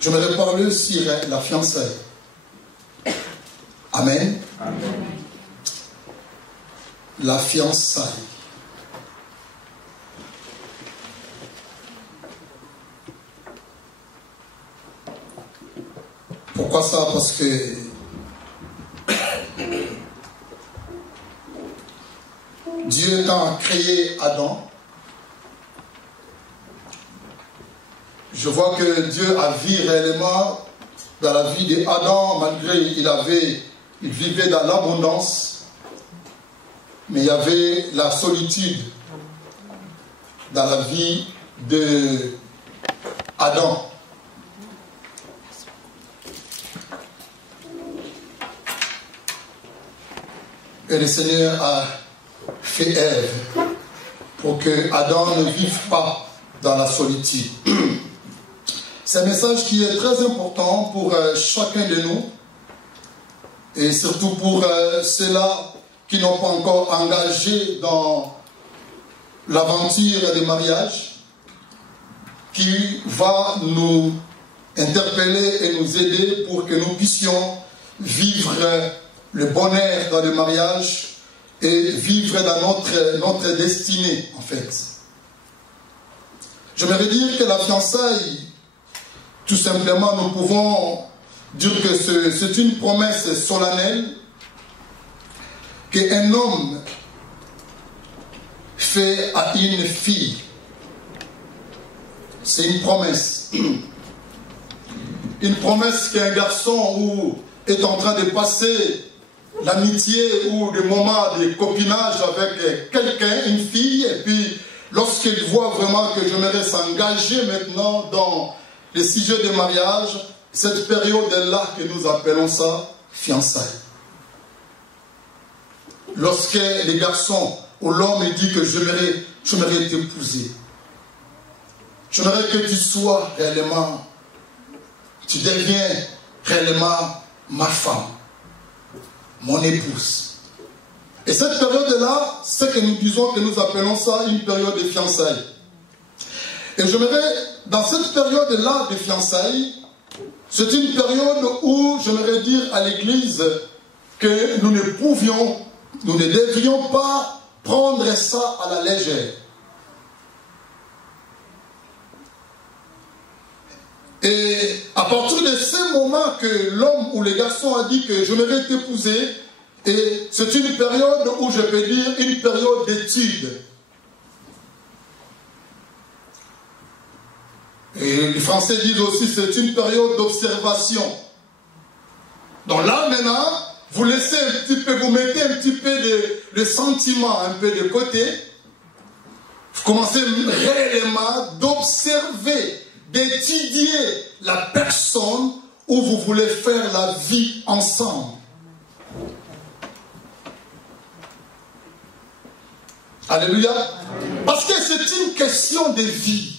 J'aimerais parler sur la fiançaille. Amen. Amen. La fiançaille. Pourquoi ça? Parce que Dieu, quand a créé Adam, je vois que Dieu a vu réellement dans la vie d'Adam, malgré il vivait dans l'abondance, mais il y avait la solitude dans la vie d'Adam. Et le Seigneur a fait Ève pour que Adam ne vive pas dans la solitude. C'est un message qui est très important pour chacun de nous et surtout pour ceux-là qui n'ont pas encore engagé dans l'aventure des mariages, qui va nous interpeller et nous aider pour que nous puissions vivre le bonheur dans le mariage et vivre dans notre destinée, en fait. J'aimerais dire que la fiançaille, tout simplement, nous pouvons dire que c'est une promesse solennelle qu'un homme fait à une fille. C'est une promesse. Une promesse qu'un garçon est en train de passer l'amitié ou le moment de copinage avec quelqu'un, une fille, et puis lorsqu'il voit vraiment que j'aimerais s'engager maintenant dans le sujet de mariage, cette période-là que nous appelons ça fiançailles. Lorsque les garçons ou l'homme dit que j'aimerais t'épouser, j'aimerais que tu sois réellement, tu deviens réellement ma femme, mon épouse. Et cette période-là, c'est que nous disons que nous appelons ça une période de fiançailles. Et j'aimerais, dans cette période-là de fiançailles, c'est une période où j'aimerais dire à l'Église que nous ne devrions pas prendre ça à la légère. Et à partir de ce moment que l'homme ou le garçon a dit que j'aimerais t'épouser, et c'est une période où je peux dire une période d'étude. Et les Français disent aussi c'est une période d'observation. Donc là maintenant, vous laissez un petit peu, vous mettez un petit peu de sentiments un peu de côté. Vous commencez réellement d'observer, d'étudier la personne où vous voulez faire la vie ensemble. Alléluia. Parce que c'est une question de vie.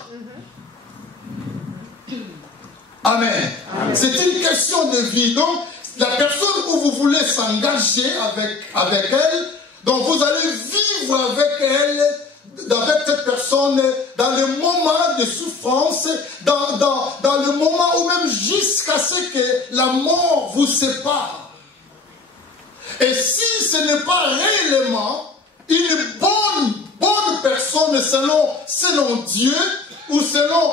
Amen. C'est une question de vie. Donc, la personne où vous voulez s'engager avec elle, donc vous allez vivre avec elle, avec cette personne, dans le moment de souffrance, dans le moment où même jusqu'à ce que la mort vous sépare. Et si ce n'est pas réellement une bonne personne selon Dieu, ou selon,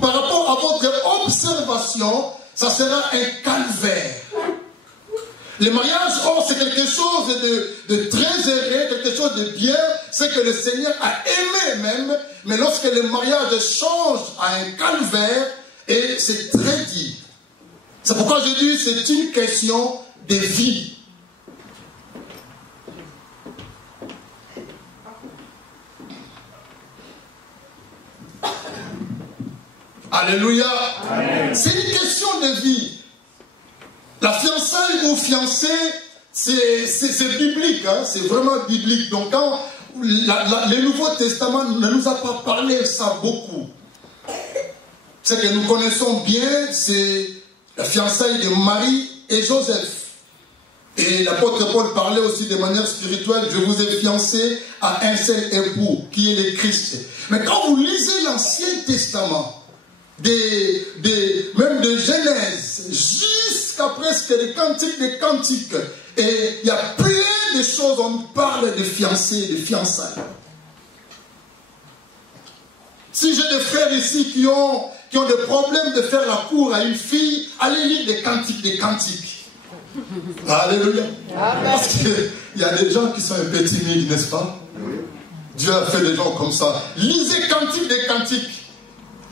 par rapport à votre observation, ça sera un calvaire. Le mariage, c'est quelque chose de très heureux, quelque chose de bien, c'est que le Seigneur a aimé même, mais lorsque le mariage change à un calvaire, et c'est très dur. C'est pourquoi je dis c'est une question de vie. Alléluia. C'est une question de vie. La fiançaille ou fiancé, c'est biblique, hein? C'est vraiment biblique. Donc quand le Nouveau Testament ne nous a pas parlé ça beaucoup. Ce que nous connaissons bien, c'est la fiançaille de Marie et Joseph. Et l'apôtre Paul parlait aussi de manière spirituelle, je vous ai fiancé à un seul époux, qui est le Christ. Mais quand vous lisez l'Ancien Testament, même de Genèse, jusqu'à presque les cantiques des cantiques. Et il y a plein de choses, on parle de fiancés, de fiançailles. Si j'ai des frères ici qui ont des problèmes de faire la cour à une fille, allez lire des cantiques, des cantiques. Alléluia. Parce qu'il y a des gens qui sont un peu timides, n'est-ce pas? Dieu a fait des gens comme ça. Lisez cantiques des cantiques.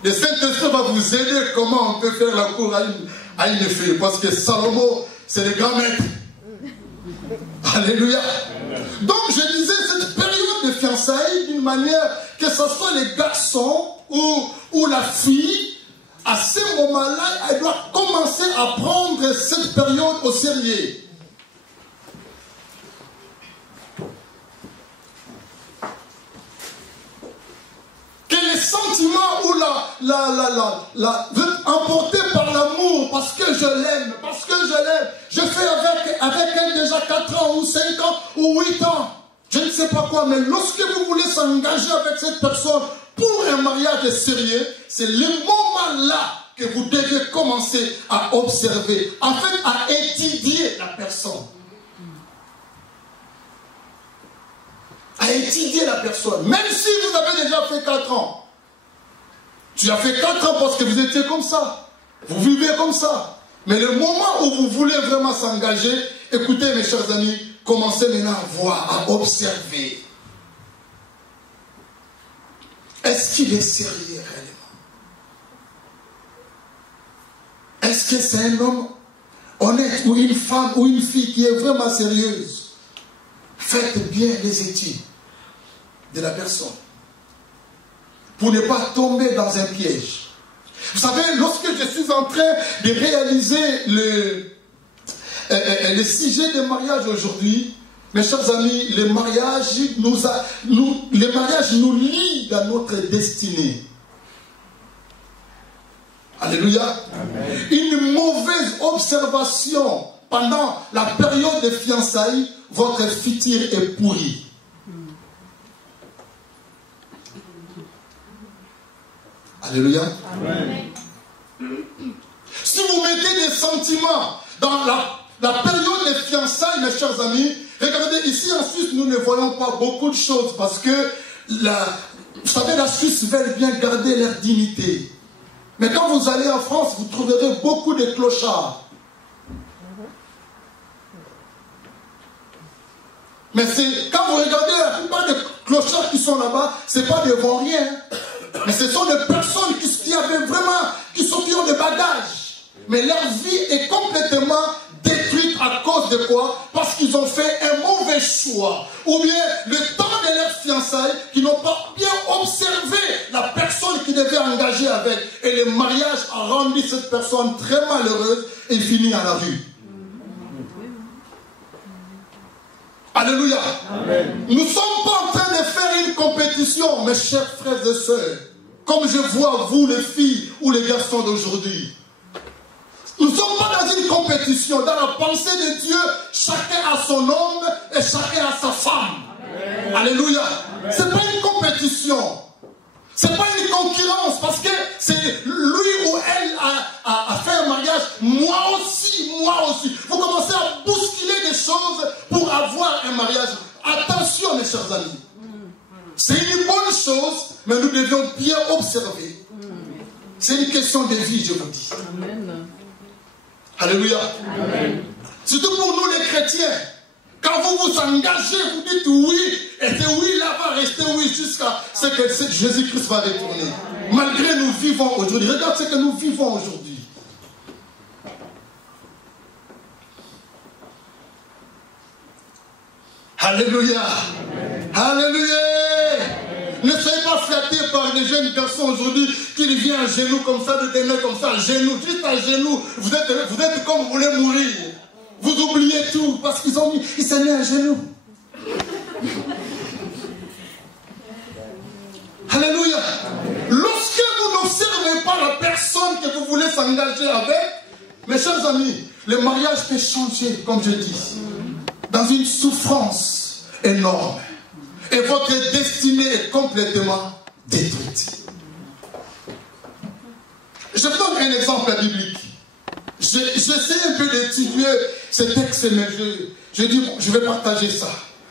Le Saint-Esprit va vous aider comment on peut faire la cour à une fille. Parce que Salomon, c'est le grand maître. Alléluia. Donc je disais, cette période de fiançailles, d'une manière que ce soit les garçons ou la fille, à ce moment-là, elle doit commencer à prendre cette période au sérieux. Que les sentiments ou vous êtes emportés par l'amour, parce que je l'aime, je fais avec elle déjà 4 ans, ou 5 ans, ou 8 ans, je ne sais pas quoi, mais lorsque vous voulez s'engager avec cette personne pour un mariage sérieux, c'est le moment-là que vous devez commencer à observer, en fait à étudier la personne. À étudier la personne. Même si vous avez déjà fait 4 ans. Tu as fait 4 ans parce que vous étiez comme ça. Vous vivez comme ça. Mais le moment où vous voulez vraiment s'engager, écoutez mes chers amis, commencez maintenant à voir, à observer. Est-ce qu'il est sérieux réellement? Est-ce que c'est un homme honnête ou une femme ou une fille qui est vraiment sérieuse? Faites bien les études de la personne pour ne pas tomber dans un piège. Vous savez, lorsque je suis en train de réaliser le sujet des mariages aujourd'hui, mes chers amis, les mariages nous lient dans notre destinée. Alléluia. Amen. Une mauvaise observation pendant la période de fiançailles, votre futur est pourri. Alléluia. Amen. Si vous mettez des sentiments dans la période des fiançailles, mes chers amis, regardez, ici en Suisse, nous ne voyons pas beaucoup de choses parce que, vous savez, la Suisse veut bien garder leur dignité. Mais quand vous allez en France, vous trouverez beaucoup de clochards. Mais quand vous regardez la plupart des clochards qui sont là-bas, ce n'est pas des vauriens. Mais ce sont des personnes qui ont des bagages. Mais leur vie est complètement détruite à cause de quoi? Parce qu'ils ont fait un mauvais choix. Ou bien le temps de leur fiançailles, qui n'ont pas bien observé la personne qui devait engager avec. Et le mariage a rendu cette personne très malheureuse et finit à la rue. Alléluia. Amen. Nous ne sommes pas en train de faire une compétition, mes chers frères et sœurs. Comme je vois vous, les filles ou les garçons d'aujourd'hui. Nous ne sommes pas dans une compétition. Dans la pensée de Dieu, chacun a son homme et chacun a sa femme. Amen. Alléluia. Ce n'est pas une compétition. Ce n'est pas une concurrence parce que c'est lui ou elle a fait un mariage. Moi aussi. Vous commencez à bousculer des choses pour avoir un mariage. Attention mes chers amis. C'est une bonne chose, mais nous devions bien observer. C'est une question de vie, je vous dis. Amen. Alléluia. Amen. Surtout pour nous les chrétiens. Quand vous vous engagez, vous dites oui, et ce oui-là va rester oui jusqu'à ce que Jésus-Christ va retourner. Amen. Malgré nous vivons aujourd'hui. Regarde ce que nous vivons aujourd'hui. Alléluia. Amen. Alléluia. Amen. Ne soyez pas flattés par des jeunes personnes aujourd'hui qui viennent à genoux comme ça, de tenir comme ça, à genoux, juste à genoux. Vous êtes comme vous voulez mourir. Vous oubliez tout parce qu'ils s'est mis à genoux. Alléluia. Lorsque vous n'observez pas la personne que vous voulez s'engager avec, mes chers amis, le mariage peut changer, comme je dis, dans une souffrance énorme. Et votre destinée est complètement détruite. Je vous donne un exemple biblique. J'essaie un peu d'étudier ce texte, mais je dis, bon, je vais partager ça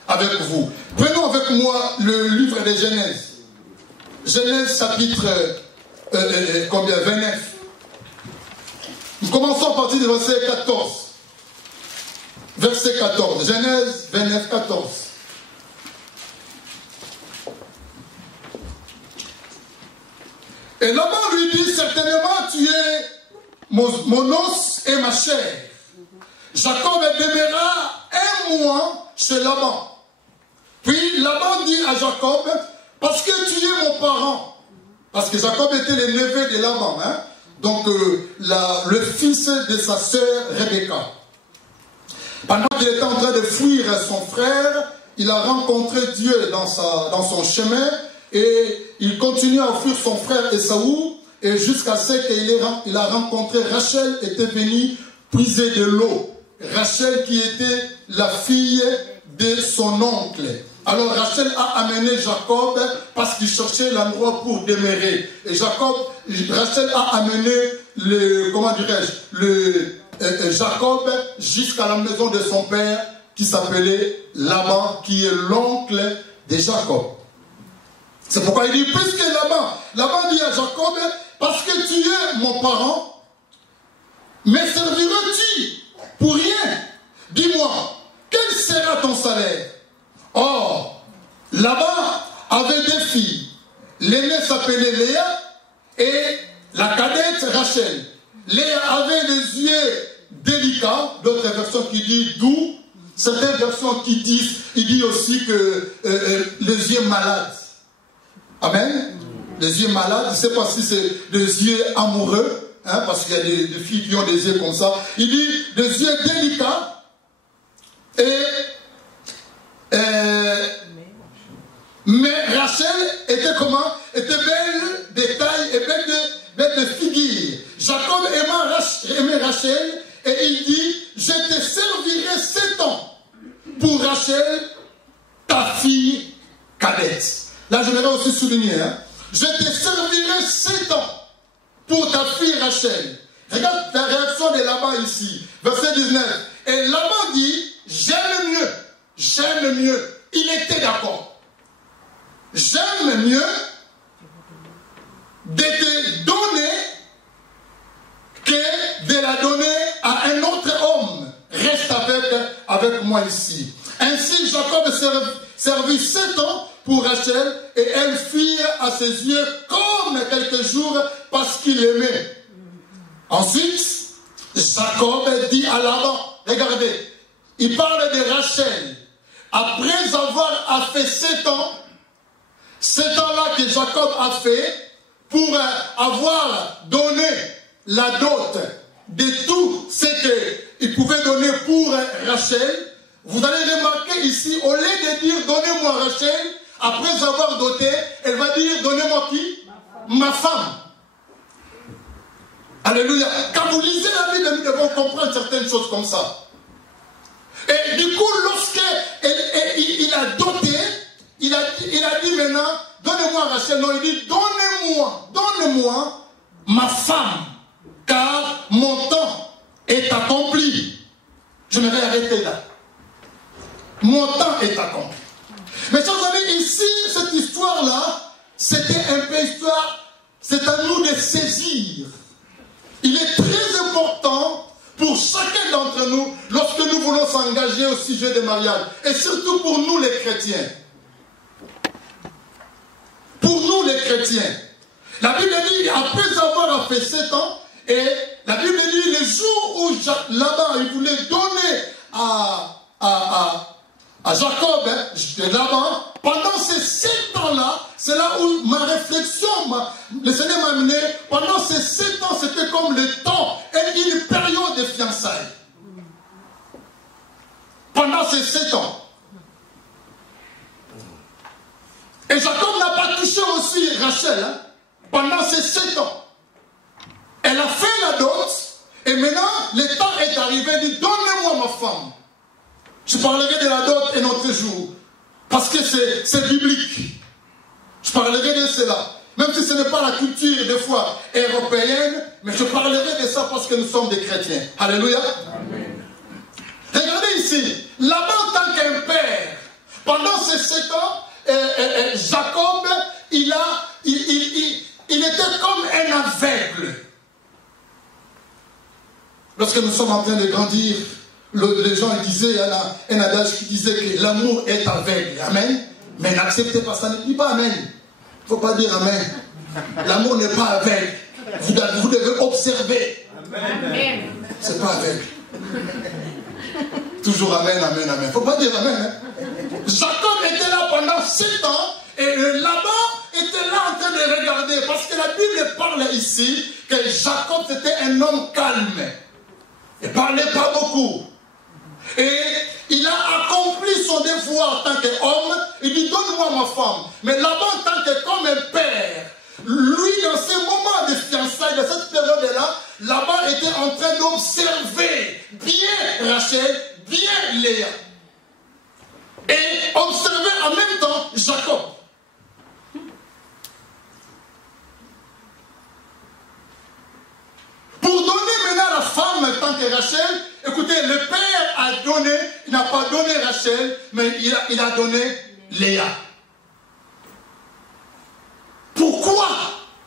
avec vous. Prenons avec moi le livre de Genèse. Genèse chapitre combien? 29. Nous commençons à partir du verset 14. Verset 14. Genèse 29, 14. Et Laban lui dit, certainement tu es mon os et ma chair. Jacob demeura un mois chez Laban. Puis Laban dit à Jacob, parce que tu es mon parent. Parce que Jacob était le neveu de Laban. Hein? Donc le fils de sa sœur Rebecca. Pendant qu'il était en train de fuir son frère, il a rencontré Dieu dans son chemin. Et il continue à fuir son frère Esaü. Et jusqu'à ce qu'il a rencontré Rachel, était venue puiser de l'eau. Rachel qui était la fille de son oncle. Alors Rachel a amené Jacob parce qu'il cherchait l'endroit pour demeurer. Et Rachel a amené Jacob jusqu'à la maison de son père qui s'appelait Laban, qui est l'oncle de Jacob. C'est pourquoi il dit, puisque Laban dit à Jacob, parce que tu es mon parent, me serviras-tu pour rien? Dis-moi, quel sera ton salaire? Or, Laban avait deux filles. L'aînée s'appelait Léa et la cadette Rachel. Léa avait des yeux délicats, d'autres versions qui disent doux, certaines versions qui disent, il dit aussi que les yeux malades. Amen. Les yeux malades, je ne sais pas si c'est des yeux amoureux, hein, parce qu'il y a des filles qui ont des yeux comme ça. Il dit des yeux délicats mais Rachel était comment? Était belle de taille et belle de figure. Jacob aimait Rachel et il dit, je te servirai 7 ans pour Rachel, ta fille cadette. Là, je voudrais aussi souligner, hein, je te servirai 7 ans pour ta fille Rachel. Regarde la réaction de Laban ici, verset 19. Et Laban dit, j'aime mieux. Il était d'accord. J'aime mieux de te donner que de la donner à un autre homme. Reste avec moi ici. Ainsi, Jacob servit 7 ans pour Rachel, et elle fit à ses yeux comme quelques jours parce qu'il l'aimait. Ensuite, Jacob dit à Laban, regardez, il parle de Rachel. Après avoir fait 7 ans, 7 ans-là que Jacob a fait, pour avoir donné la dot de tout ce qu'il pouvait donner pour Rachel, vous allez remarquer ici, au lieu de dire donnez-moi Rachel, après avoir doté, elle va dire donnez-moi qui? Ma femme. Alléluia. Quand vous lisez la Bible, nous devons comprendre certaines choses comme ça. Et du coup, lorsqu'il a doté, il a dit maintenant, donnez-moi Rachel. Non, il dit donnez-moi ma femme, car mon temps est accompli. Je me vais arrêter là. Mon temps est accompli. Mais chers amis, ici, cette histoire-là, c'était un peu histoire, c'est à nous de saisir. Il est très important pour chacun d'entre nous, lorsque nous voulons s'engager au sujet des mariages, et surtout pour nous les chrétiens. Pour nous les chrétiens. La Bible dit, après avoir fait 7 ans, et la Bible dit, le jour où Laban il voulait donner à Jacob, Laban, pendant ces 7 ans-là, c'est là où ma réflexion, le Seigneur m'a amené, pendant ces 7 ans, c'était comme le temps et une période de fiançailles. Pendant ces 7 ans. Et Jacob n'a pas touché aussi Rachel, hein, pendant ces 7 ans. Elle a fait la dot, et maintenant, le temps est arrivé, il dit, donnez-moi ma femme. Je parlerai de la dot un autre jour, parce que c'est biblique. Je parlerai de cela. même si ce n'est pas la culture des fois européenne, mais je parlerai de ça parce que nous sommes des chrétiens. Alléluia. Amen. Regardez ici, Laban en tant qu'un père, pendant ces 7 ans, Jacob, il était comme un aveugle. Lorsque nous sommes en train de grandir, les gens disaient, un adage qui disait que l'amour est aveugle. Amen. Mais n'acceptez pas ça, ne dis pas Amen. Il ne faut pas dire Amen. L'amour n'est pas aveugle. Vous devez observer. Amen. C'est pas aveugle. Toujours Amen, Amen, Amen. Il ne faut pas dire Amen. Hein? Jacob était là pendant 7 ans et Laban était là en train de regarder. Parce que la Bible parle ici que Jacob c'était un homme calme. Il ne parlait pas beaucoup. Et il a accompli son devoir en tant qu'homme. Il dit donne-moi ma femme. Mais Laban en tant que comme un père, lui dans ces moments de fiançailles, dans cette période-là, Laban était en train d'observer bien Rachel, bien Léa. Et observer en même temps Jacob. Pour donner maintenant la femme en tant que Rachel, écoutez, le père a donné, il n'a pas donné Rachel, mais il a donné Léa. Pourquoi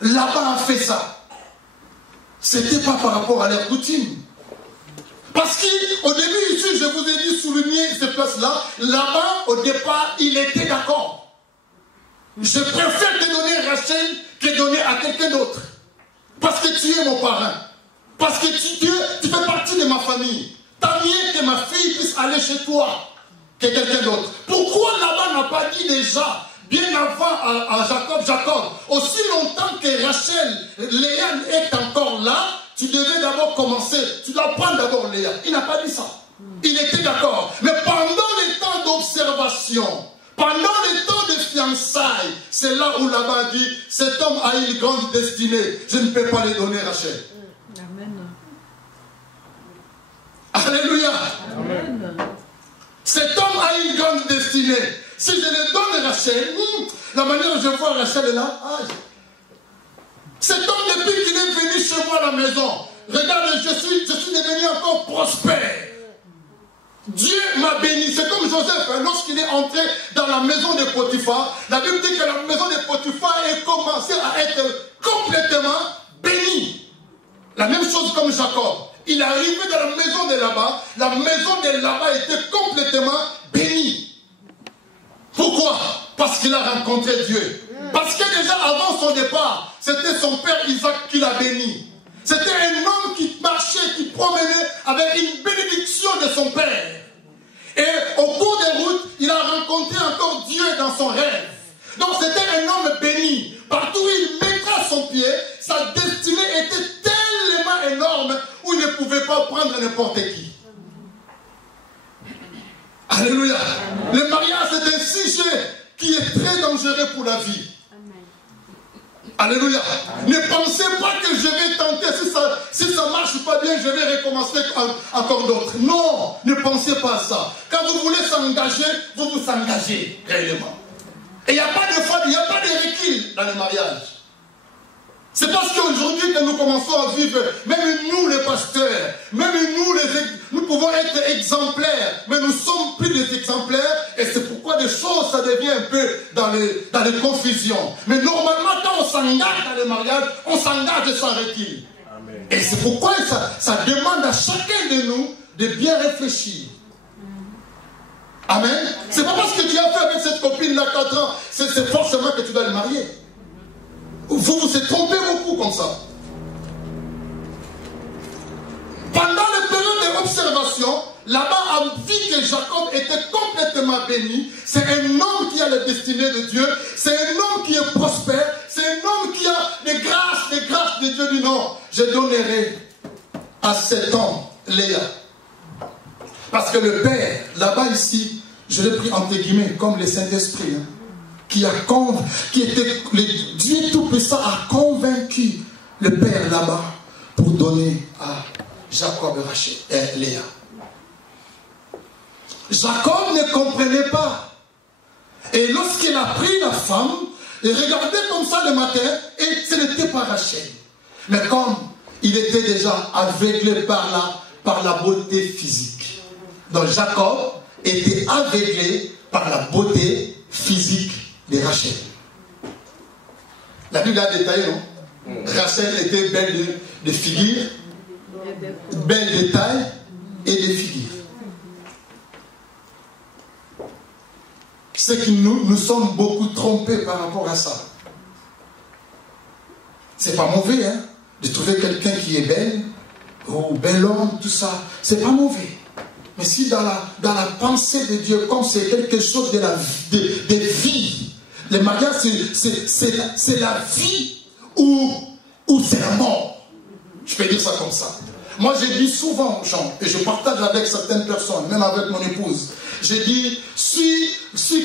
Laban a fait ça? Ce n'était pas par rapport à leur coutume. Parce qu'au début ici, je vous ai dit, souligner cette place-là, Laban, au départ, il était d'accord. Je préfère te donner Rachel que donner à quelqu'un d'autre. Parce que tu es mon parrain. Parce que tu fais partie de ma famille. Tant mieux que ma fille puisse aller chez toi que quelqu'un d'autre. Pourquoi Laban n'a pas dit déjà, bien avant à Jacob, aussi longtemps que Rachel, Léa est encore là, tu devais d'abord commencer, tu dois prendre d'abord Léa. Il n'a pas dit ça. Il était d'accord. Mais pendant les temps d'observation, pendant les temps de fiançailles, c'est là où Laban dit, cet homme a une grande destinée, je ne peux pas lui donner Rachel. Amen. Alléluia. Amen. Cet homme a une grande destinée. Si je lui donne Rachel, la manière dont je vois Rachel est là, cet homme depuis qu'il est venu chez moi à la maison, regarde, je suis devenu encore prospère. Dieu m'a béni. C'est comme Joseph, hein, lorsqu'il est entré dans la maison de Potiphar, la Bible dit que la maison de Potiphar a commencé à être complètement bénie. La même chose comme Jacob. Il est arrivé dans la maison de Laban. La maison de Laban était complètement bénie. Pourquoi? Parce qu'il a rencontré Dieu. Parce que déjà avant son départ, c'était son père Isaac qui l'a béni. C'était un homme qui marchait, qui promenait avec une bénédiction de son père. Et au cours des routes, il a rencontré encore Dieu dans son rêve. Donc c'était un homme béni. Partout où il mettra son pied, sa destinée était tellement énorme où il ne pouvait pas prendre n'importe qui. Alléluia. Amen. Le mariage est un sujet qui est très dangereux pour la vie. Amen. Alléluia. Amen. Ne pensez pas que je vais tenter, si ça ne marche pas bien, je vais recommencer encore d'autres. Non, ne pensez pas à ça. Quand vous voulez s'engager, vous vous engagez réellement. Et il n'y a pas de faute, il n'y a pas de recul dans le mariage. C'est parce qu'aujourd'hui que nous commençons à vivre, même nous les pasteurs, même nous pouvons être exemplaires, mais nous sommes plus des exemplaires, et c'est pourquoi des choses, ça devient un peu dans les confusions. Mais normalement, quand on s'engage dans le mariage, on s'engage sans recul. Amen. Et c'est pourquoi ça demande à chacun de nous de bien réfléchir. Amen. C'est pas parce que tu as fait avec cette copine-là 4 ans, c'est forcément que tu dois le marier. Vous vous êtes trompé beaucoup comme ça. Pendant les périodes d'observation, là-bas a vu que Jacob était complètement béni. C'est un homme qui a la destinée de Dieu. C'est un homme qui est prospère. C'est un homme qui a des grâces de Dieu. Dit non, je donnerai à cet homme Léa. Parce que le Père, là-bas ici, je l'ai pris entre guillemets, comme le Saint-Esprit, hein, Dieu Tout-Puissant a convaincu le Père là-bas pour donner à Jacob et Léa. Jacob ne comprenait pas. Et lorsqu'il a pris la femme, il regardait comme ça le matin et ce n'était pas Rachel. Mais comme il était déjà aveuglé par la beauté physique. Donc Jacob était aveuglé par la beauté physique de Rachel. La Bible a détaillé, non? Rachel était belle de figure, belle de taille et de figure. C'est que nous sommes beaucoup trompés par rapport à ça. C'est pas mauvais, hein, de trouver quelqu'un qui est belle, ou bel homme, tout ça. C'est pas mauvais. Mais si dans la pensée de Dieu, comme c'est quelque chose de vie, le mariage, c'est la vie ou c'est la mort. Je peux dire ça comme ça. Moi, je dis souvent aux gens, et je partage avec certaines personnes, même avec mon épouse, je dis, si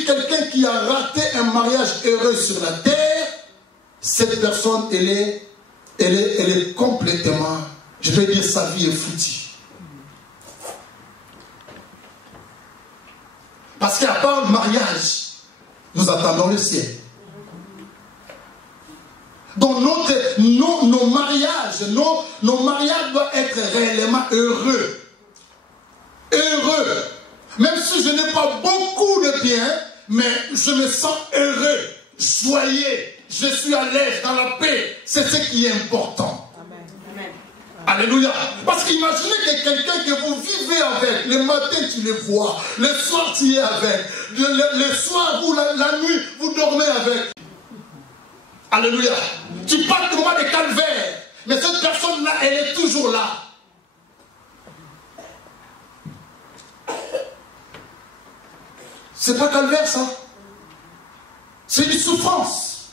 quelqu'un qui a raté un mariage heureux sur la terre, cette personne, elle est complètement, je peux dire, sa vie est foutue. Parce qu'à part le mariage, nous attendons le ciel. Donc nos mariages doivent être réellement heureux. Heureux. Même si je n'ai pas beaucoup de biens, mais je me sens heureux, joyeux, je suis à l'aise, dans la paix. C'est ce qui est important. Amen. Alléluia. Parce qu'imaginez que quelqu'un que vous vivez avec, le matin tu le vois, le soir tu es avec, le soir ou la nuit vous dormez avec. Alléluia. Tu parles de moi de calvaire, mais cette personne-là, elle est toujours là. C'est pas calvaire ça. C'est une souffrance.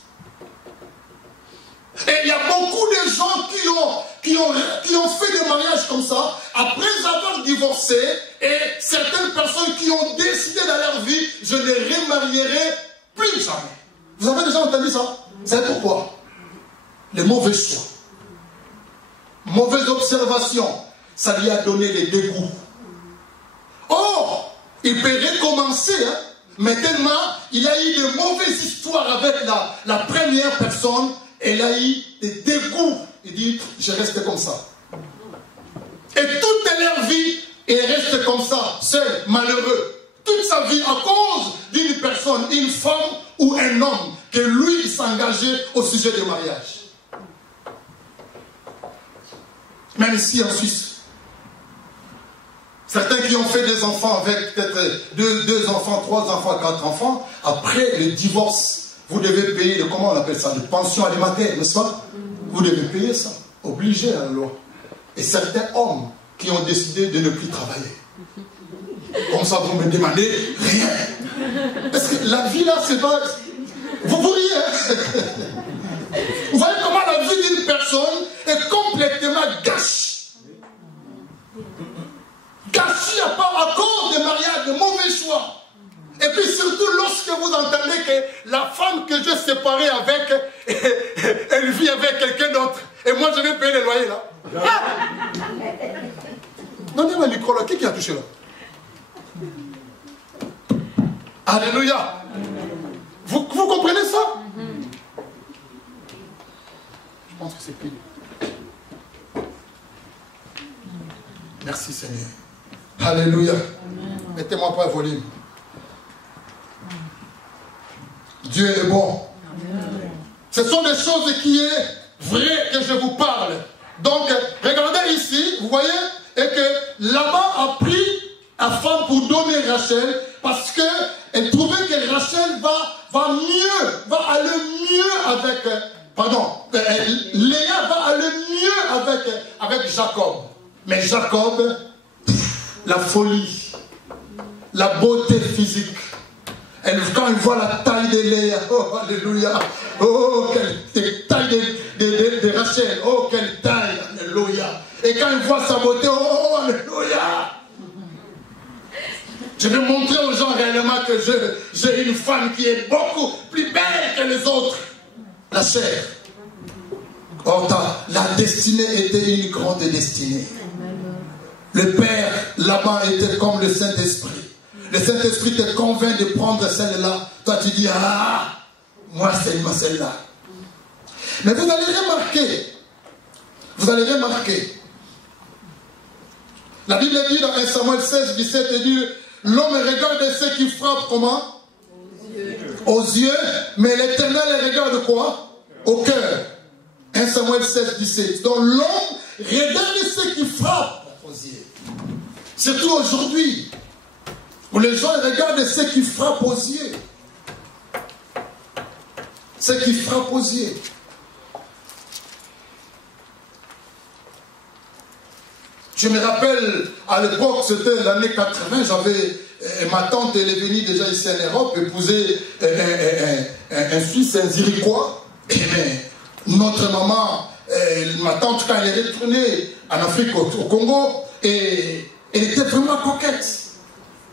Et il y a beaucoup de gens qui ont fait des mariages comme ça, après avoir divorcé, et certaines personnes qui ont décidé dans leur vie, je ne remarierai plus jamais. Vous avez déjà entendu ça? C'est pourquoi? Les mauvais choix, mauvaise observation, ça lui a donné les dégoûts. Or, il peut recommencer, hein, mais tellement il a eu de mauvaises histoires avec la première personne, elle a eu des dégoûts. Il dit, je reste comme ça. Et toute leur vie, il reste comme ça, seul, malheureux. Toute sa vie à cause d'une personne, une femme ou un homme, que lui s'engageait au sujet du mariage. Même ici en Suisse. Certains qui ont fait des enfants avec peut-être deux enfants, 3 enfants, 4 enfants, après le divorce, vous devez payer, comment on appelle ça, de pension alimentaire, n'est-ce pas? Vous devez payer ça, obligé à la loi. Et certains hommes qui ont décidé de ne plus travailler. Comme ça, vous me demandez rien. Parce que la vie là, c'est pas... Vous riez, hein? Vous voyez comment la vie d'une personne est complètement gâchée. Gâchée à cause de mariage, de mauvais choix. Et puis surtout lorsque vous entendez que la femme que j'ai séparée avec, elle vit avec quelqu'un d'autre. Et moi je vais payer les loyers là. Donnez-moi le micro là, qui a touché là? Alléluia. Vous comprenez ça? Je pense que c'est pile. Merci Seigneur. Alléluia. Mettez-moi pas le volume. Dieu est bon. Ce sont des choses qui est vrai que je vous parle. Donc, regardez ici, vous voyez, et que Laban a pris la femme pour donner Rachel parce qu'elle trouvait que Rachel va aller mieux avec, Léa va aller mieux avec Jacob. Mais Jacob, la folie, la beauté physique, quand il voit la taille de Léa, oh alléluia, oh quelle taille de Rachel, oh quelle taille, alléluia. Et quand il voit sa beauté, oh alléluia. Je vais montrer aux gens réellement que j'ai une femme qui est beaucoup plus belle que les autres. La chair. Or, la destinée était une grande destinée. Le Père, là-bas, était comme le Saint-Esprit. Le Saint-Esprit te convainc de prendre celle-là. Toi, tu dis, ah, moi seulement celle-là. Mais vous allez remarquer, la Bible dit dans 1 Samuel 16, 17, elle dit, l'homme regarde ceux qui frappent comment? Aux yeux, mais l'Éternel les regarde quoi? Au cœur. 1 Samuel 16, 17. Donc l'homme regarde ceux qui frappent aux yeux. Surtout aujourd'hui, où les gens regardent ceux qui frappent aux yeux. Ceux qui frappent aux yeux. Je me rappelle, à l'époque, c'était l'année 80, ma tante, elle est venue déjà ici en Europe, épouser un Suisse, un Zirichois. Et notre maman, ma tante, quand elle est retournée en Afrique, au Congo, et elle était vraiment coquette.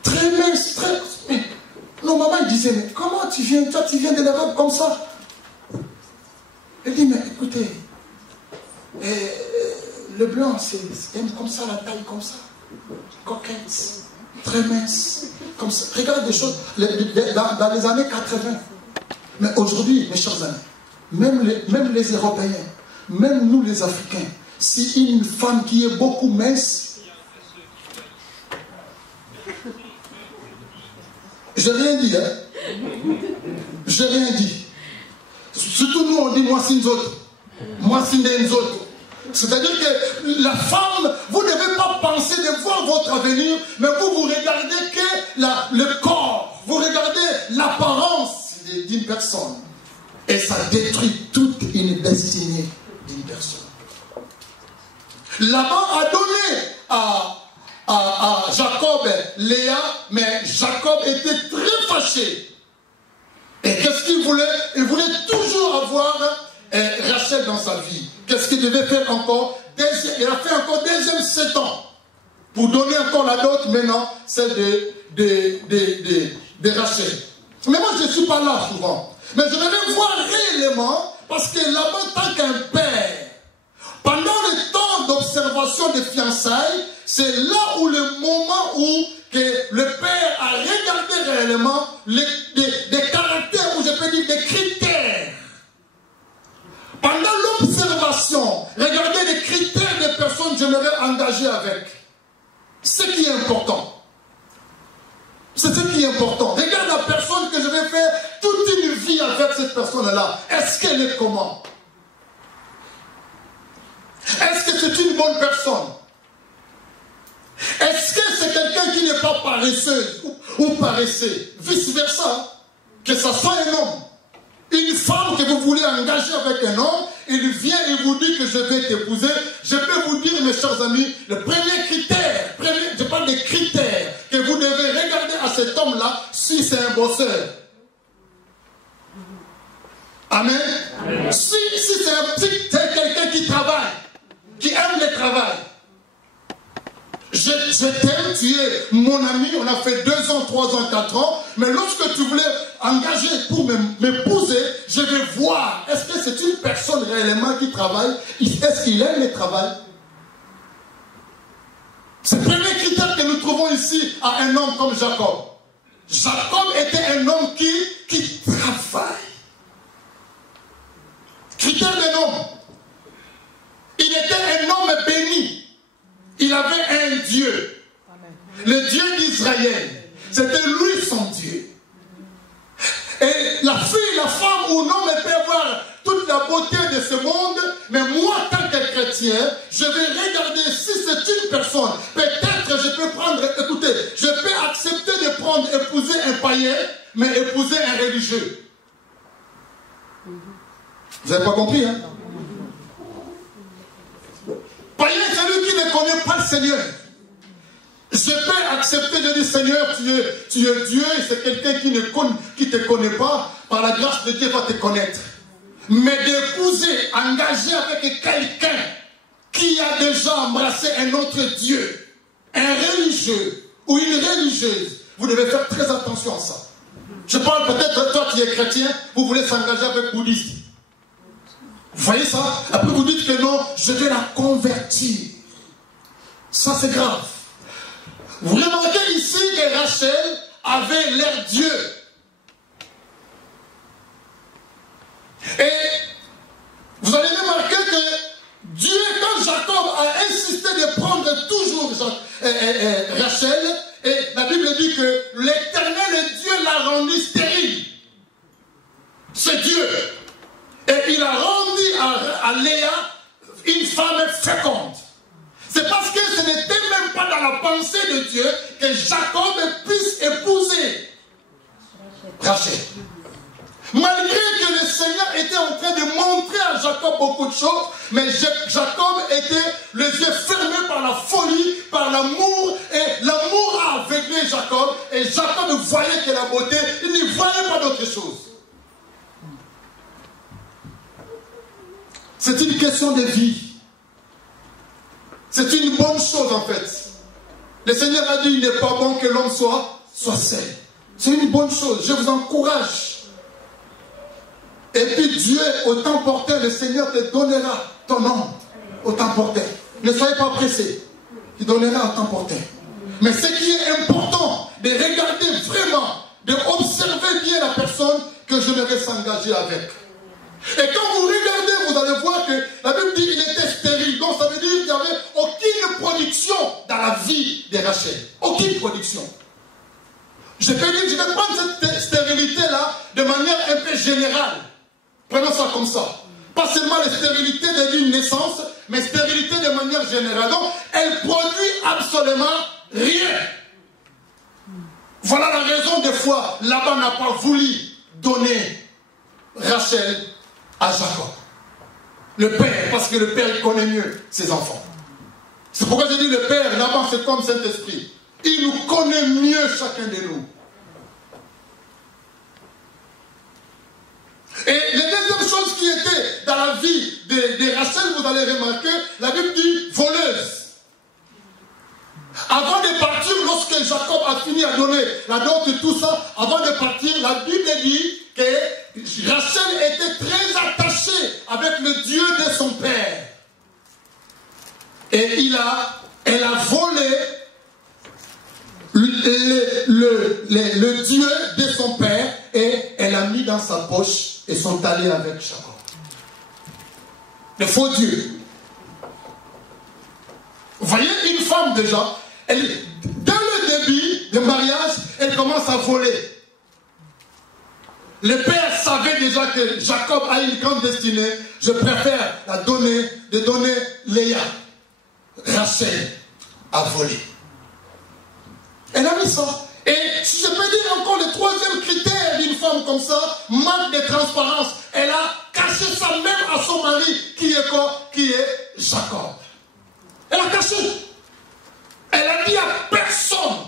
Très mince, très... Nos mamans disait, mais comment tu viens, toi tu viens de l'Europe comme ça? Elle dit, mais écoutez, le blanc, c'est comme ça, la taille comme ça. Coquette, très mince, comme ça. Regarde des choses, dans les années 80. Mais aujourd'hui, mes chers amis, même les Européens, même nous les Africains, si une femme qui est beaucoup mince, j'ai rien dit, hein. J'ai rien dit. Surtout nous, on dit moi c'est nous autres. Moi c'est nous autres. C'est-à-dire que la femme, vous ne devez pas penser de voir votre avenir, mais vous regardez que le corps, vous regardez l'apparence d'une personne. Et ça détruit toute une destinée d'une personne. Laban a donné à Jacob Léa, mais Jacob était très fâché. Et qu'est-ce qu'il voulait? Il voulait toujours avoir Rachel dans sa vie. Qu'est-ce qu'il devait faire encore? Il a fait encore deuxième 7 ans pour donner encore la dot, maintenant celle de Rachel. Mais moi je ne suis pas là souvent. Mais je vais voir réellement, parce que là-bas, tant qu'un père, pendant le temps d'observation des fiançailles, c'est là où le moment où que le père a regardé réellement des caractères, ou je peux dire des critères. Pendant l'observation, regardez les critères des personnes que j'aimerais engager avec. Ce qui est important. C'est ce qui est important. Regarde la personne que je vais faire toute une vie avec cette personne-là. Est-ce qu'elle est comment? Est-ce que c'est une bonne personne? Est-ce que c'est quelqu'un qui n'est pas paresseuse ou paresseux? Vice-versa. Que ce soit un homme. Une femme que vous voulez engager avec un homme, il vient et vous dit que je vais t'épouser. Je peux vous dire, mes chers amis, le premier critère, je parle des critères que vous devez regarder à cet homme-là, si c'est un bosseur. Amen. Amen. Si c'est quelqu'un qui travaille, qui aime le travail. Je t'aime, tu es mon ami, on a fait 2 ans, 3 ans, 4 ans, mais lorsque tu voulais engager pour m'épouser, je vais voir, est-ce que c'est une personne réellement qui travaille? Est-ce qu'il aime le travail? C'est le premier critère que nous trouvons ici à un homme comme Jacob. Jacob était un homme qui travaille. Critère d'un homme. Il était un homme béni. Il avait un Dieu. Le Dieu d'Israël. C'était lui son Dieu. Et la fille, la femme ou l'homme peut avoir toute la beauté de ce monde, mais moi, tant que chrétien, je vais regarder si c'est une personne. Peut-être je peux prendre, écoutez, je peux accepter de prendre, épouser un païen, mais épouser un religieux. Vous n'avez pas compris, hein? Païen, c'est lui qui ne connaît pas le Seigneur. Je peux accepter de dire, Seigneur, tu es Dieu, et c'est quelqu'un qui ne te connaît pas, par la grâce de Dieu va te connaître. Mais d'épouser, engager avec quelqu'un qui a déjà embrassé un autre Dieu, un religieux ou une religieuse, vous devez faire très attention à ça. Je parle peut-être, toi qui es chrétien, vous voulez s'engager avec bouddhiste. Vous voyez ça? Après vous dites que non, je vais la convertir. Ça c'est grave. Vous remarquez ici que Rachel avait l'air Dieu. Et vous allez remarquer que Dieu, quand Jacob a insisté de prendre toujours Rachel, et la Bible dit que l'Éternel Dieu l'a rendu stérile. C'est Dieu. Et il a rendu à Léa une femme féconde. C'est parce que ce n'était même pas dans la pensée de Dieu que Jacob puisse épouser Rachel. Malgré que le Seigneur était en train de montrer à Jacob beaucoup de choses, mais Jacob était les yeux fermés par la folie, par l'amour, et l'amour a aveuglé Jacob, et Jacob ne voyait que la beauté, il n'y voyait pas d'autre chose. C'est une question de vie. C'est une bonne chose en fait. Le Seigneur a dit, il n'est pas bon que l'homme soit seul. C'est une bonne chose, je vous encourage. Et puis Dieu, au temps porté, le Seigneur te donnera ton nom au temps porté. Ne soyez pas pressés. Il donnera au temps porté. Mais ce qui est important, de regarder vraiment, d'observer bien la personne que je devrais s'engager avec. Et quand vous regardez, vous allez voir que la Bible dit qu'il était stérile. Donc ça veut dire qu'il n'y avait aucune production dans la vie de Rachel. Aucune production. Je vais prendre cette stérilité-là de manière un peu générale. Prenons ça comme ça. Pas seulement la stérilité d'une naissance, mais stérilité de manière générale. Donc, elle produit absolument rien. Voilà la raison des fois, Laban n'a pas voulu donner Rachel à Jacob. Le père, parce que le père il connaît mieux ses enfants. C'est pourquoi je dis le père, Laban c'est comme Saint-Esprit. Il nous connaît mieux chacun de nous. Et la deuxième chose qui était dans la vie de Rachel, vous allez remarquer, la Bible dit voleuse. Avant de partir, lorsque Jacob a fini à donner la dot et tout ça, avant de partir, la Bible dit que Rachel était très attachée avec le Dieu de son père. Et elle a volé le Dieu de son père et elle l'a mis dans sa poche et sont allés avec Jacob. Le faux Dieu. Vous voyez une femme déjà, dès le début du mariage, elle commence à voler. Le père savait déjà que Jacob a une grande destinée. Je préfère de donner Léa. Rachel a volé. Elle a mis ça. Et si je peux dire encore le troisième critère d'une femme comme ça, manque de transparence. Elle a caché ça même à son mari, qui est quoi? Qui est Jacob. Elle a caché. Elle a dit à personne.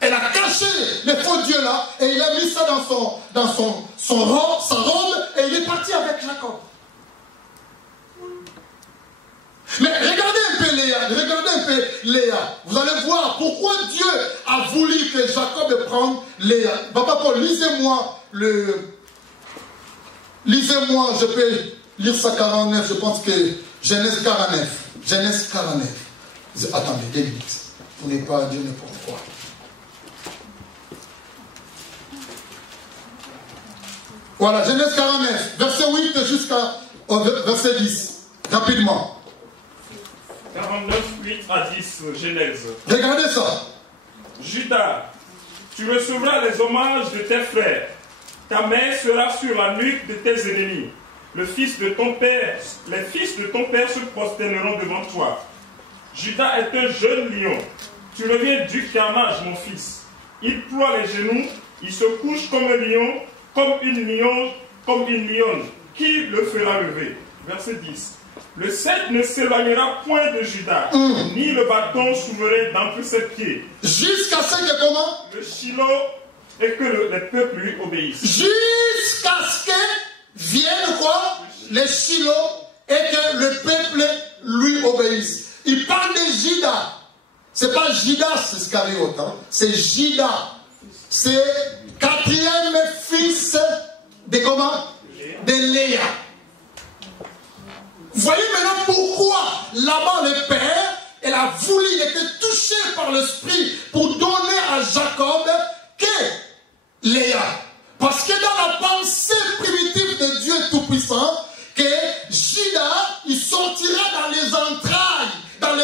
Elle a caché le faux Dieu là, et il a mis ça dans sa robe, et il est parti avec Jacob. Mais regardez un peu Léa. Vous allez voir pourquoi Dieu a voulu que Jacob prenne Léa. Papa Paul, lisez-moi, je peux lire ça 49, je pense que Genèse 49. Genèse 49. Attendez, 2 minutes. Vous n'êtes pas Dieu n'importe quoi. Voilà, Genèse 49, verset 8 jusqu'à verset 10. Rapidement. 49, 8 à 10, Genèse. Regardez ça. Judas, tu recevras les hommages de tes frères. Ta main sera sur la nuque de tes ennemis. Les fils de ton père se prosterneront devant toi. Judas est un jeune lion. Tu reviens du carnage, mon fils. Il ploie les genoux, il se couche comme un lion, comme une lionne. Qui le fera lever? Verset 10. Le sceptre ne s'éloignera point de Judas, ni le bâton souverain d'entre ses pieds. Jusqu'à ce que comment? Le Shiloh et que les peuples lui obéissent. Jusqu'à ce que vienne quoi? Le Shiloh et que le peuple lui obéisse. Il parle de Judas. C'est pas Judas Iscariote, hein? C'est Judas. C'est 4e fils de comment? De Léa. Vous voyez maintenant pourquoi Laban le père, elle a voulu, il était touché par l'esprit pour donner à Jacob que Léa. Parce que dans la pensée primitive de Dieu tout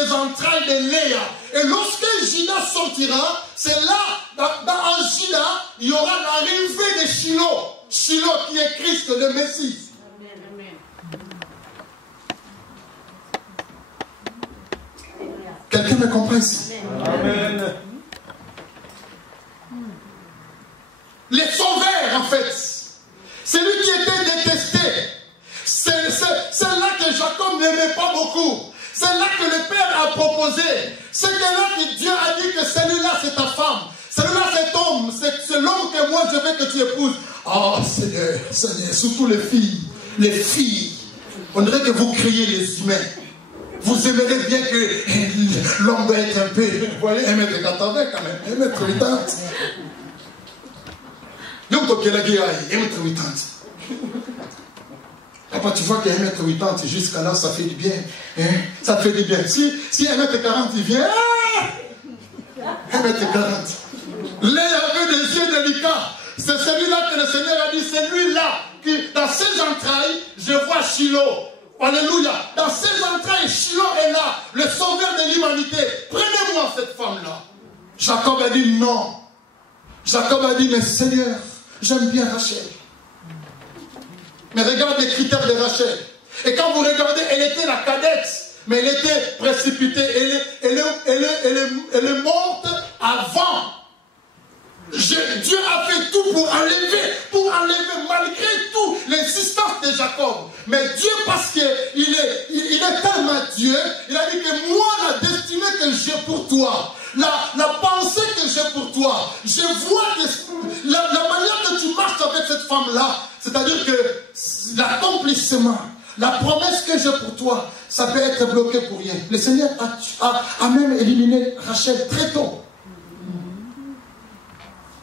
les entrailles de Léa. Et lorsque Judas sortira, c'est là, en Judas, il y aura l'arrivée de Shiloh. Shiloh qui est Christ, le Messie. Quelqu'un me comprend ici? Amen. Les sauveurs, en fait. C'est lui qui était détesté. C'est là que Jacob n'aimait pas beaucoup. C'est là que le Père a proposé. C'est là que Dieu a dit que celui-là c'est ta femme. Celui-là cet homme. C'est l'homme que moi je veux que tu épouses. Oh Seigneur, Seigneur, surtout les filles. Les filles. On dirait que vous criez les humains. Vous aimeriez bien que l'homme doit être un peu, vous voyez, 1m80 quand même, 1m80. Donc, il y a 1m80. Papa, tu vois qu'il y a 1m80 jusqu'à là, ça fait du bien. Hein? Ça fait du bien. Si 1m40, il vient, 1m40. Léa avait des yeux délicats. C'est celui-là que le Seigneur a dit, c'est lui-là, qui, dans ses entrailles, je vois Shiloh. Alléluia. Dans ses entrailles, Shiloh est là, le sauveur de l'humanité. Prenez-moi cette femme-là. Jacob a dit non. Jacob a dit, mais Seigneur, j'aime bien Rachel. Mais regarde les critères de Rachel. Et quand vous regardez, elle était la cadette, mais elle était précipitée. Elle est morte avant. Dieu a fait tout pour enlever malgré tout l'insistance de Jacob. Mais Dieu, parce qu'il est tellement Dieu, il a dit que moi, la destinée que j'ai pour toi, la pensée que j'ai pour toi, je vois que la manière que tu marches avec cette femme-là, c'est-à-dire que l'accomplissement, la promesse que j'ai pour toi, ça peut être bloqué pour rien. Le Seigneur a même éliminé Rachel très tôt.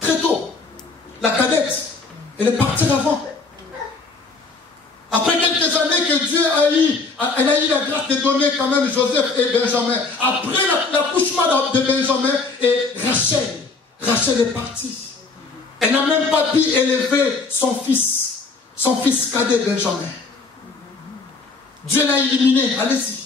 Très tôt. La cadette, elle est partie avant. Après quelques années que Dieu elle a eu la grâce de donner quand même Joseph et Benjamin. Après l'accouchement de Benjamin et Rachel est partie. Elle n'a même pas pu élever son fils cadet Benjamin. Dieu l'a éliminé. Allez-y.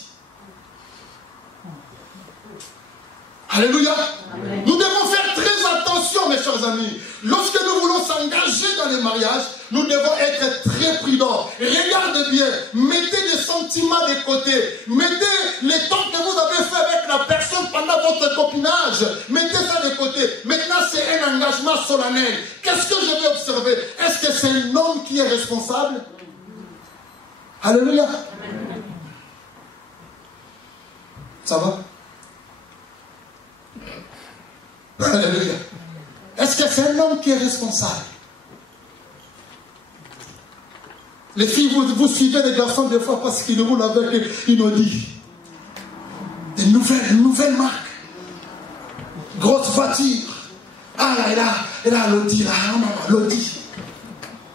Alléluia. Amen. Nous devons faire très attention, mes chers amis. Lorsque nous voulons s'engager dans le mariage, nous devons être très prudents. Regardez bien, mettez des sentiments de côté. Mettez les temps que vous avez fait avec la personne pendant votre copinage. Mettez ça de côté. Maintenant, c'est un engagement solennel. Qu'est-ce que je vais observer? Est-ce que c'est un homme qui est responsable? Alléluia. Amen. Ça va? Alléluia. Est-ce que c'est un homme qui est responsable? Les filles, vous suivez les garçons des fois parce qu'ils roulent avec une Audi. Une nouvelle marque. Grosse voiture. Ah là, elle a l'Audi là. Oh, maman, l'Audi.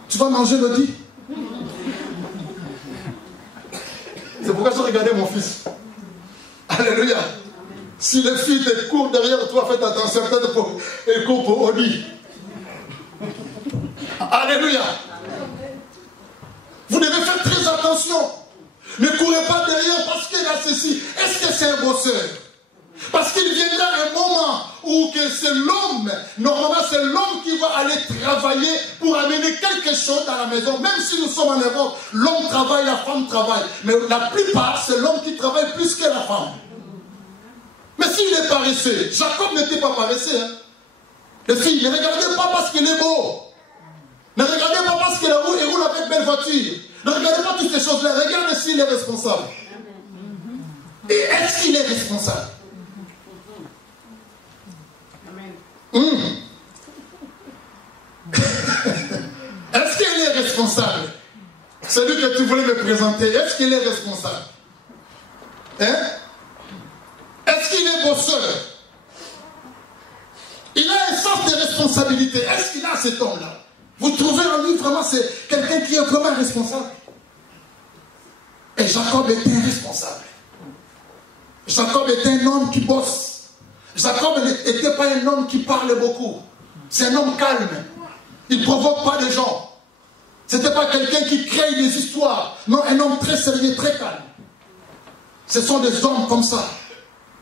Tu vas manger l'Audi? C'est pourquoi je regardais mon fils. Alléluia. Si les filles te courent derrière toi, faites attention, peut-être qu'elles courent pour Audi. Alléluia. Vous devez faire très attention. Ne courez pas derrière parce qu'il a ceci. Est-ce que c'est un bosseur? Parce qu'il viendra un moment où c'est l'homme, normalement c'est l'homme qui va aller travailler pour amener quelque chose dans la maison. Même si nous sommes en Europe, l'homme travaille, la femme travaille. Mais la plupart, c'est l'homme qui travaille plus que la femme. Mais s'il est paresseux, Jacob n'était pas paresseux. Hein? Les filles, ne regardez pas parce qu'il est beau. Ne regardez pas parce qu'il roule avec belle voiture. Ne regardez pas toutes ces choses-là. Regardez s'il est responsable. Et est-ce qu'il est responsable? Est-ce qu'il est responsable? Celui que tu voulais me présenter, est-ce qu'il est responsable? Hein? Est-ce qu'il est bosseur? Il a un sens de responsabilité. Est-ce qu'il a cet homme-là? Vous trouvez en lui vraiment c'est quelqu'un qui est vraiment responsable? Et Jacob était un responsable. Jacob était un homme qui bosse. Jacob n'était pas un homme qui parle beaucoup. C'est un homme calme. Il ne provoque pas les gens. Ce n'était pas quelqu'un qui crée des histoires. Non, un homme très sérieux, très calme. Ce sont des hommes comme ça.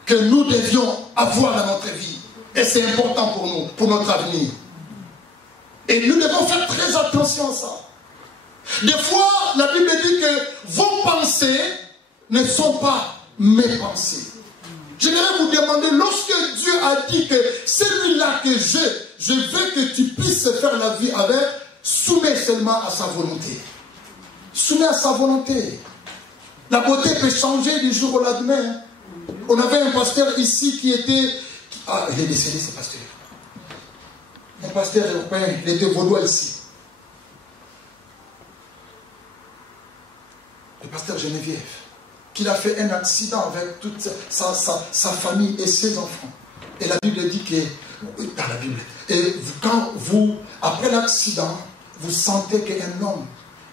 que nous devions avoir dans notre vie. Et c'est important pour nous, pour notre avenir. Et nous devons faire très attention à ça. Des fois, la Bible dit que vos pensées ne sont pas mes pensées. J'aimerais vous demander, lorsque Dieu a dit que celui-là que je veux que tu puisses faire la vie avec, soumets seulement à sa volonté. Soumets à sa volonté. La beauté peut changer du jour au lendemain. On avait un pasteur ici qui était... Ah, il est décédé, ce pasteur. Un pasteur européen, il était vaudois ici. Le pasteur Geneviève, qu'il a fait un accident avec toute sa famille et ses enfants. Et la Bible dit que, dans la Bible, et quand vous, après l'accident, vous sentez qu'un homme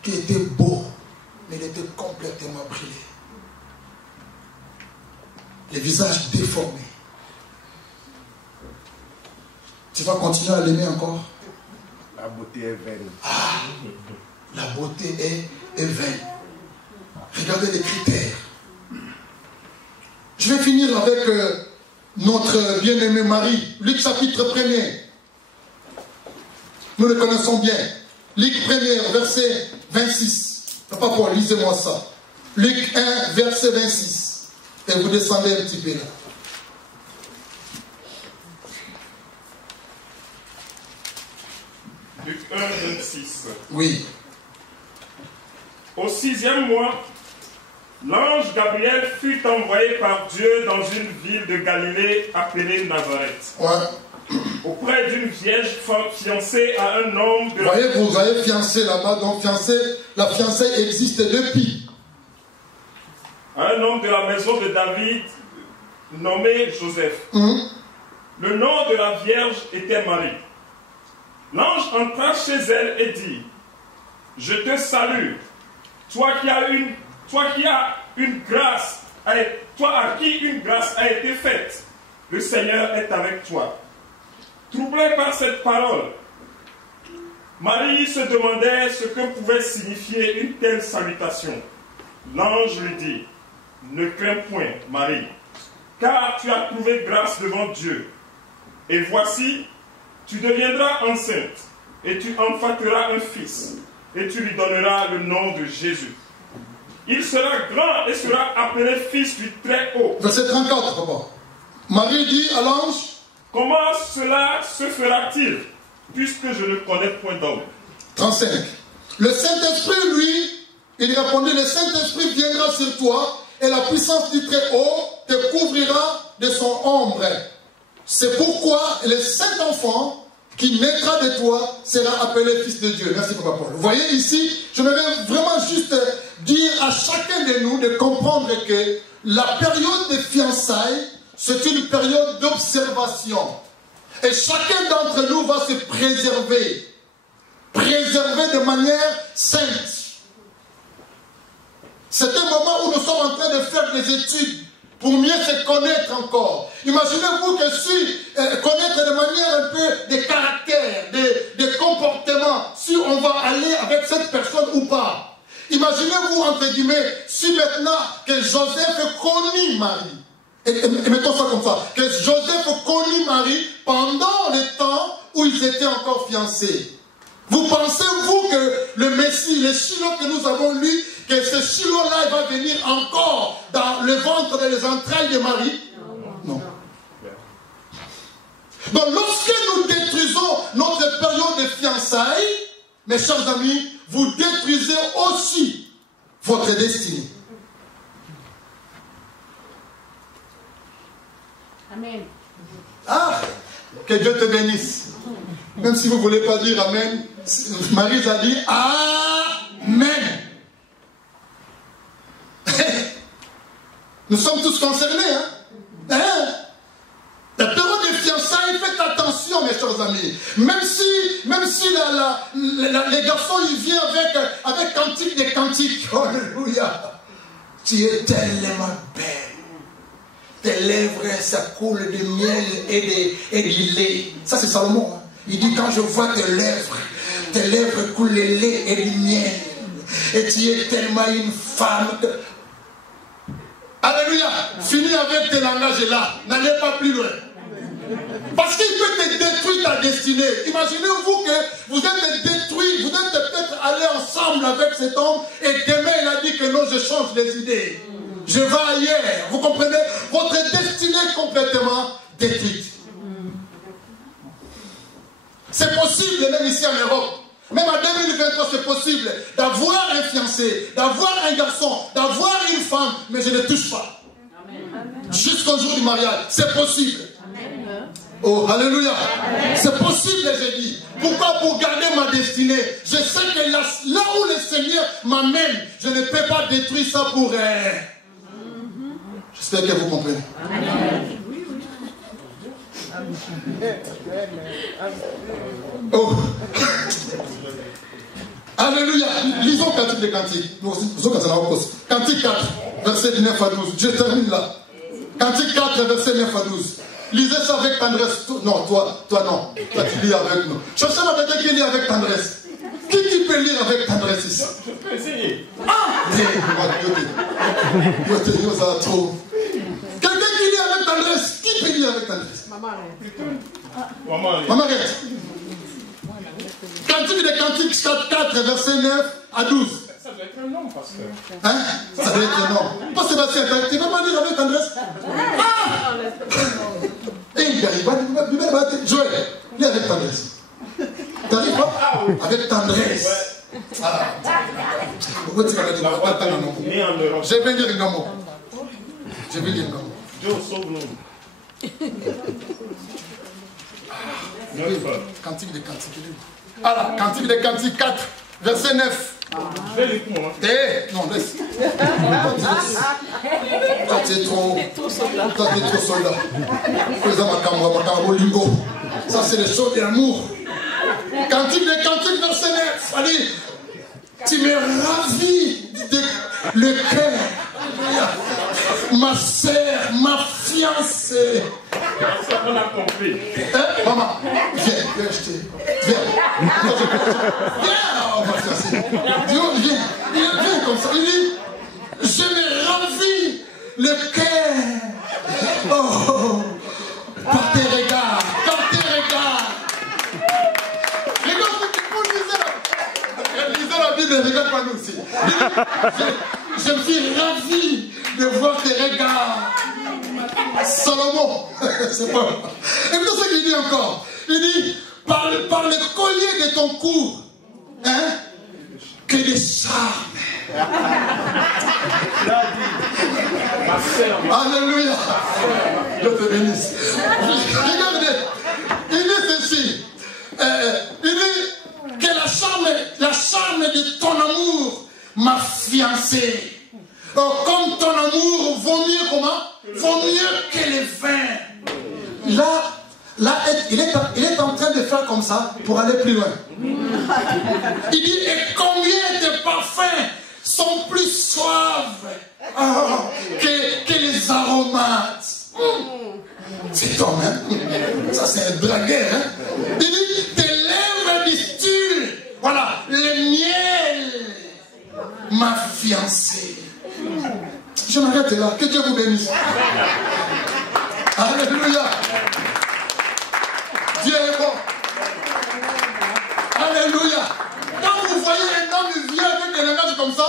qui était beau, mais il était complètement brûlé. Les visages déformés. Tu vas continuer à l'aimer encore? La beauté est vaine. Ah, la beauté est vaine. Regardez les critères. Je vais finir avec notre bien-aimée Marie. Luc chapitre 1er. Nous le connaissons bien. Luc 1er, verset 26. Papa Paul, lisez-moi ça. Luc 1, verset 26. Et vous descendez un petit peu là. Luc 1, 26. Oui. Au 6e mois, l'ange Gabriel fut envoyé par Dieu dans une ville de Galilée appelée Nazareth. Ouais. Auprès d'une vierge fiancée à un homme de... Voyez, vous avez fiancé là-bas, donc la fiançaille existe depuis. À un homme de la maison de David nommé Joseph. Le nom de la vierge était Marie. L'ange entra chez elle et dit: Je te salue, toi qui as une grâce, toi à qui une grâce a été faite. Le Seigneur est avec toi. Troublée par cette parole, Marie se demandait ce que pouvait signifier une telle salutation. L'ange lui dit: Ne crains point, Marie, car tu as trouvé grâce devant Dieu. Et voici, tu deviendras enceinte, et tu enfanteras un fils, et tu lui donneras le nom de Jésus. Il sera grand et sera appelé fils du Très-Haut. Verset 34, papa. Marie dit à l'ange: Comment cela se fera-t-il, puisque je ne connais point d'homme? 35. Le Saint-Esprit, lui, il répondit: Le Saint-Esprit viendra sur toi, et la puissance du Très-Haut te couvrira de son ombre. C'est pourquoi le Saint-Enfant qui naîtra de toi sera appelé Fils de Dieu. Merci, Papa Paul. Vous voyez ici, je voudrais vraiment juste dire à chacun de nous de comprendre que la période de fiançailles, c'est une période d'observation. Et chacun d'entre nous va se préserver. Préserver de manière sainte. C'est un moment où nous sommes en train de faire des études pour mieux se connaître encore. Imaginez-vous que si connaître de manière un peu des caractères, des comportements, si on va aller avec cette personne ou pas. Imaginez-vous, entre guillemets, si maintenant que Joseph connut Marie, et mettons ça comme ça, que Joseph connut Marie pendant le temps où ils étaient encore fiancés. Vous pensez-vous que le Messie, le Shiloh que nous avons lu, que ce Shiloh-là va venir encore dans le ventre et les entrailles de Marie? Non. Donc lorsque nous détruisons notre période de fiançailles, mes chers amis, vous détruisez aussi votre destinée. Amen. Ah, que Dieu te bénisse. Même si vous ne voulez pas dire Amen, Marie a dit Amen. Nous sommes tous concernés. La période de fiançailles, faites attention, mes chers amis. Même si les garçons ils viennent avec cantique des cantiques. Alléluia. Tu es tellement belle. Tes lèvres, ça coule de miel et du lait. Ça, c'est Salomon. Il dit: quand je vois tes lèvres coulent le lait et du miel. Et tu es tellement une femme. Alléluia. Finis avec tes langages là. N'allez pas plus loin. Parce qu'il peut te détruire ta destinée. Imaginez-vous que vous êtes détruits, vous êtes peut-être allés ensemble avec cet homme et demain il a dit que non, je change les idées. Je vais ailleurs. Vous comprenez? Votre destinée est complètement détruite. C'est possible, même ici en Europe. Même en 2023, c'est possible d'avoir un fiancé, d'avoir un garçon, d'avoir une femme, mais je ne touche pas. Jusqu'au jour du mariage, c'est possible. Oh, alléluia. C'est possible, j'ai dit. Pourquoi? Pour garder ma destinée. Je sais que là où le Seigneur m'amène, je ne peux pas détruire ça pour... J'espère que vous comprenez. Oh. Alléluia. Lisons Cantique des Cantiques. Cantique 4, verset 9 à 12. Je termine là. Cantique 4, verset 9 à 12. Lisez ça avec tendresse. Non, toi non. Toi, tu lis avec nous. Cherchez ma quelqu'un qui lit avec tendresse. Qui peut lire avec tendresse ici? Je peux essayer. Ah! Quelqu'un qui lit avec tendresse. Qui peut lire avec tendresse? Maman arrête. Cantique des Cantiques 4, verset 9 à 12. Ça doit être un homme, pasteur. Hein? Ça doit être un homme. Pas Sébastien, tu ne vas pas lire avec tendresse? Ah! Joël, lis avec tendresse. Tu n'arrives pas? Avec tendresse. Ah. Je vais lire un mot. Dieu sauve-nous. Cantique des Cantiques. Alors, Cantique des Cantiques 4, verset 9. Je vais lire pour moi. Non, laisse. Toi, tu es trop soldat. Ça, c'est les choses de l'amour. Cantique des Cantiques, verset 9. Allez, tu me ravis le cœur. Ma sœur, ma fiancée. On a compris. Hein, maman, viens, viens, ma fiancée. Viens comme ça. Il dit, je me ravis le cœur. Oh, par tes regards, Regarde ce que vous lisez. Lisez la Bible, regarde pas nous aussi. Je me suis ravi de voir tes regards. Salomon, c'est pas. Et puis ce qu'il dit encore. Il dit, par le collier de ton cou, hein, que des charmes. Alléluia. Je te bénisse. Regardez, il dit ceci. Il dit que la charme de ton amour m'a fiancé. Comme ton amour vaut mieux comment? Vaut mieux que les vins. Là, il est en train de faire comme ça pour aller plus loin. Il dit, et combien de parfums sont plus suaves que les aromates. C'est ton hein? Ça c'est un blagueur, hein? Il dit, tes lèvres distillent, voilà, le miel, ma fiancée. Je m'arrête là, que Dieu vous bénisse. Alléluia. Dieu est bon. Alléluia. Quand vous voyez un homme, il vient avec un langage comme ça,